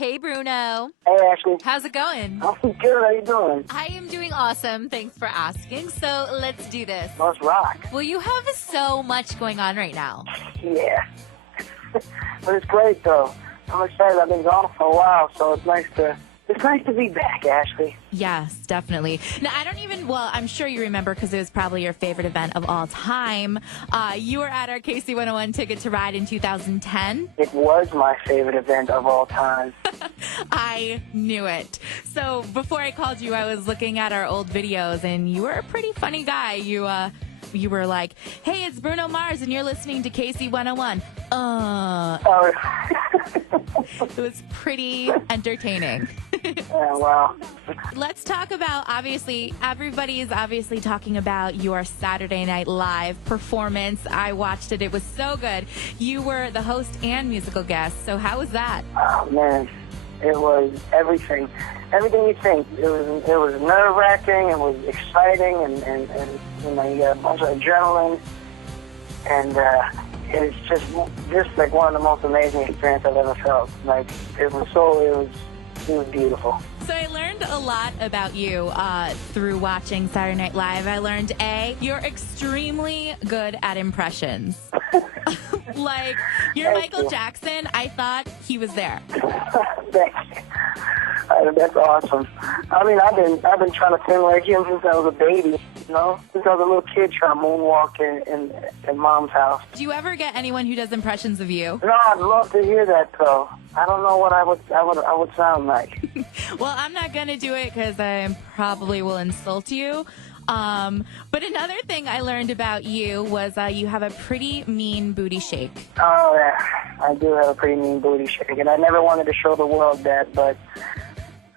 Hey, Bruno. Hey, Ashley. How's it going? I'm good. How you doing? I am doing awesome. Thanks for asking. So let's do this. Let's rock. Well, you have so much going on right now. Yeah. But it's great, though. I'm excited. I've been gone for a while, so it's nice to be back, Ashley. Yes, definitely. Now, I'm sure you remember because it was probably your favorite event of all time. You were at our KC101 Ticket to Ride in 2010. It was my favorite event of all time. I knew it. So before I called you, I was looking at our old videos, and you were a pretty funny guy. You were like, hey, it's Bruno Mars, and you're listening to KC101. Oh. It was pretty entertaining. Yeah, wow. Let's talk about, everybody is obviously talking about your Saturday Night Live performance. I watched it. It was so good. You were the host and musical guest. So how was that? Oh, man. It was everything. Everything you think. It was nerve-wracking. It was exciting, and you know, you got a bunch of adrenaline, and it's just like one of the most amazing experiences I've ever felt. Like it was beautiful. So I learned a lot about you through watching Saturday Night Live. I learned, you're extremely good at impressions. Like, you're Michael Jackson. I thought he was there. Thanks. That's awesome. I mean, I've been trying to sing like him since I was a baby, you know? Since I was a little kid trying to moonwalk in Mom's house. Do you ever get anyone who does impressions of you? No, I'd love to hear that, though. I don't know what I would sound like. Well, I'm not going to do it because I probably will insult you. But another thing I learned about you was you have a pretty mean booty shake. Oh, yeah. I do have a pretty mean booty shake, and I never wanted to show the world that, but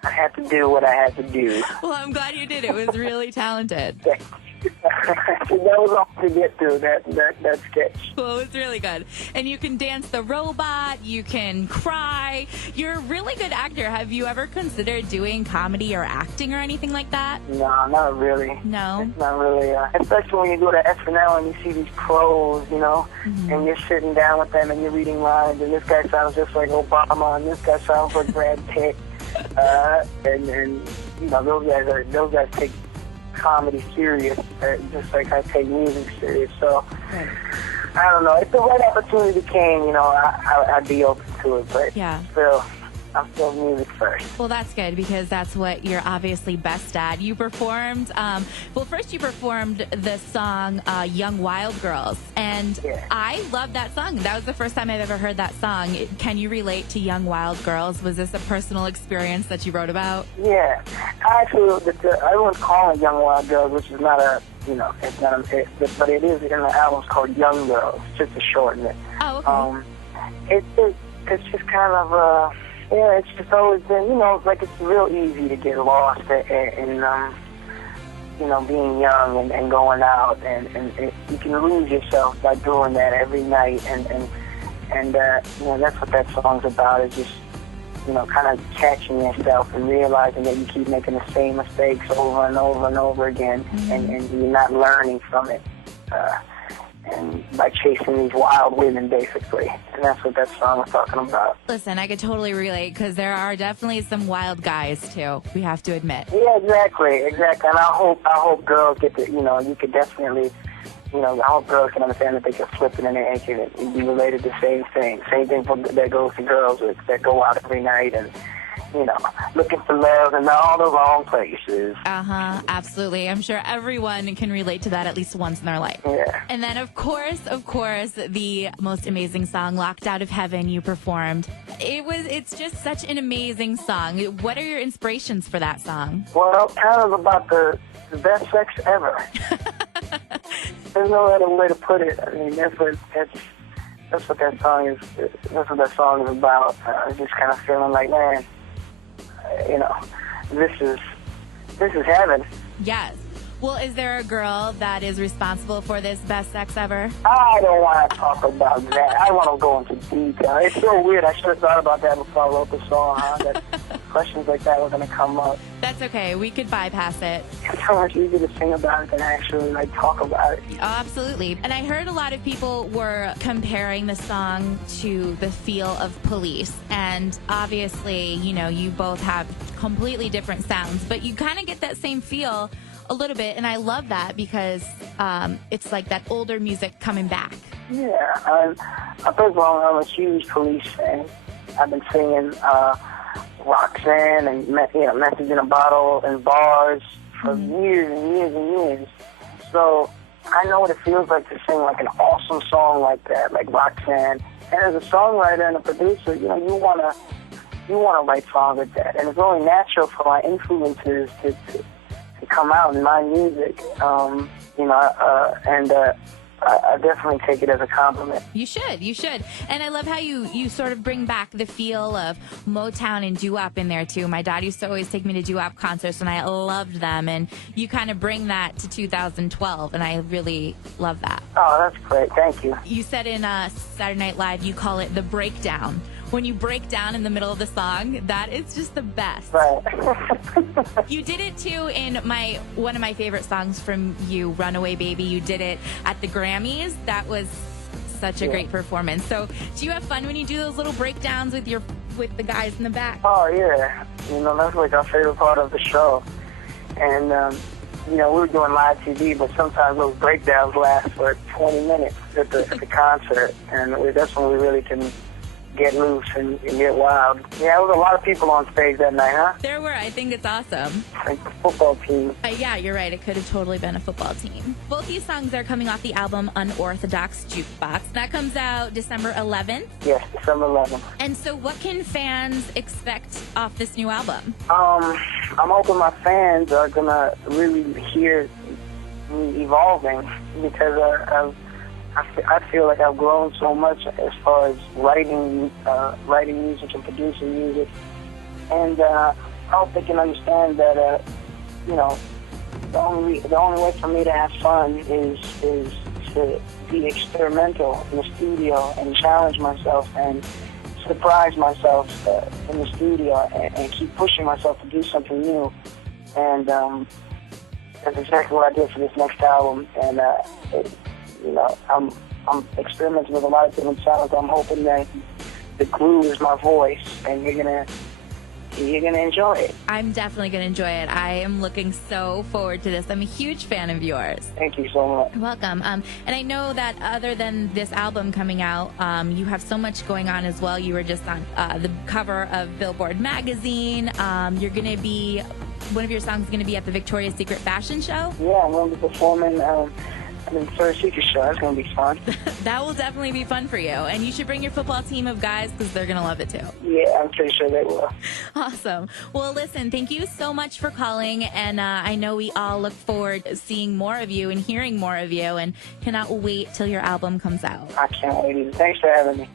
I had to do what I had to do. Well, I'm glad you did. It was really talented. That was all to get through, that sketch. Well, it was really good. And you can dance the robot, you can cry. You're a really good actor. Have you ever considered doing comedy or acting or anything like that? No, not really. No? It's not really. Especially when you go to SNL and you see these pros, you know, and you're sitting down with them and you're reading lines, and this guy sounds just like Obama, and this guy sounds like Brad Pitt. And you know, those guys take comedy serious, just like I take music serious. So I don't know. If the right opportunity came, you know, I'd be open to it. But still, I'm still music first. Well, that's good because that's what you're obviously best at. You performed, first you performed the song Young Wild Girls, and I love that song. That was the first time I've ever heard that song. Can you relate to Young Wild Girls? Was this a personal experience that you wrote about? Yeah. Actually, everyone's calling it Young Wild Girls, which is not a, you know, it's not a hit, but it is in the album. It's called Young Girls, just to shorten it. Oh, okay. It's just kind of yeah, it's just always been, you know, like it's real easy to get lost in you know, being young and going out, and you can lose yourself by doing that every night, and you know, that's what that song's about, is just, you know, kind of catching yourself and realizing that you keep making the same mistakes over and over and over again, and you're not learning from it. And by chasing these wild women, basically. And that's what that song was talking about. Listen, I could totally relate, because there are definitely some wild guys, too, we have to admit. Yeah, exactly. And I hope girls get to, you know, you could definitely, you know, I hope girls can understand that they can flip it and they can be related to the same thing. Same thing that goes to girls that go out every night and, you know, looking for love in all the wrong places. Absolutely. I'm sure everyone can relate to that at least once in their life. Yeah. And then, of course, the most amazing song, Locked Out of Heaven, you performed. It's just such an amazing song. What are your inspirations for that song? Well, kind of about the best sex ever. There's no other way to put it. I mean, that's what that song is. That's what that song is about. Just kind of feeling like, man, you know, this is heaven. Yes. Well, is there a girl that is responsible for this best sex ever? I don't want to talk about that. I want to go into detail. It's so weird. I should have thought about that before I wrote the song, huh? That questions like that were going to come up. That's okay. We could bypass it. It's so much easier to sing about it than actually talk about it. Oh, absolutely. And I heard a lot of people were comparing the song to the feel of Police. And obviously, you both have completely different sounds, but you kind of get that same feel a little bit, and I love that because it's like that older music coming back. Yeah, first of all, I'm a huge Police fan. I've been singing Roxanne and Message in a Bottle and bars for years and years and years. So I know what it feels like to sing like an awesome song like that, like Roxanne. And as a songwriter and a producer, you wanna write songs like that, and it's only natural for my influences to come out in my music, I definitely take it as a compliment. You should. And I love how you sort of bring back the feel of Motown and doo-wop in there too. My dad used to always take me to doo-wop concerts, and I loved them, and you kind of bring that to 2012, and I really love that. Oh, that's great. Thank you. You said in Saturday Night Live you call it the breakdown. When you break down in the middle of the song, that is just the best. Right. You did it too in one of my favorite songs from you, Runaway Baby. You did it at the Grammys. That was such a great performance. So do you have fun when you do those little breakdowns with the guys in the back? Oh, yeah. That's like our favorite part of the show. And, we were doing live TV, but sometimes those breakdowns last for 20 minutes at the concert. And that's when we really can get loose and get wild. Yeah, there was a lot of people on stage that night, huh? There were. I think it's awesome. Like the football team. Yeah, you're right. It could have totally been a football team. Both these songs are coming off the album Unorthodox Jukebox. That comes out December 11th. Yes, December 11th. And so what can fans expect off this new album? I'm hoping my fans are going to really hear me evolving, because I feel like I've grown so much as far as writing music and producing music, and I hope they can understand that the only way for me to have fun is to be experimental in the studio and challenge myself and surprise myself in the studio and keep pushing myself to do something new, and that's exactly what I did for this next album. And I'm experimenting with a lot of different sounds. I'm hoping that the glue is my voice, and you're gonna enjoy it. I'm definitely gonna enjoy it. I am looking so forward to this. I'm a huge fan of yours. Thank you so much. You're welcome. And I know that other than this album coming out, you have so much going on as well. You were just on the cover of Billboard magazine. You're gonna be, one of your songs is gonna be at the Victoria's Secret fashion show. Yeah, I'm gonna be performing in the Victoria's Secret show. It's going to be fun. That will definitely be fun for you. And you should bring your football team of guys, because they're going to love it too. Yeah, I'm pretty sure they will. Awesome. Well, listen, thank you so much for calling. And I know we all look forward to seeing more of you and hearing more of you, and cannot wait till your album comes out. I can't wait either. Thanks for having me.